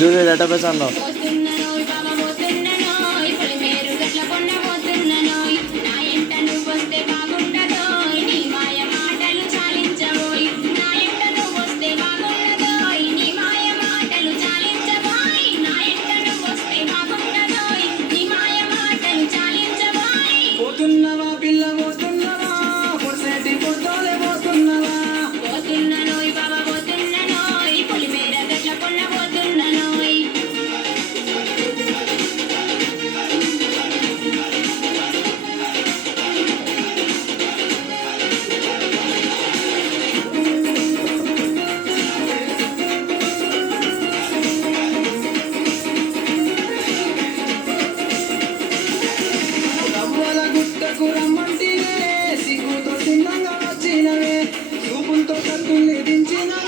Junior database అన్నావు. పోతున్నవా పిల్ల పోతున్నవా పొడిసేటి పొద్దులే పోతున్నవా పోతున్ననోయ్ బాబా పోతున్ననోయ్ పులిమేర గట్ల కొన్న పోతున్ననోయ్ రవ్వల గుట్టకు రమ్మంటివే సిగ్గుతో చిన్నంగా వచ్చినవే చూపులతో కత్తుల్ని దించినవే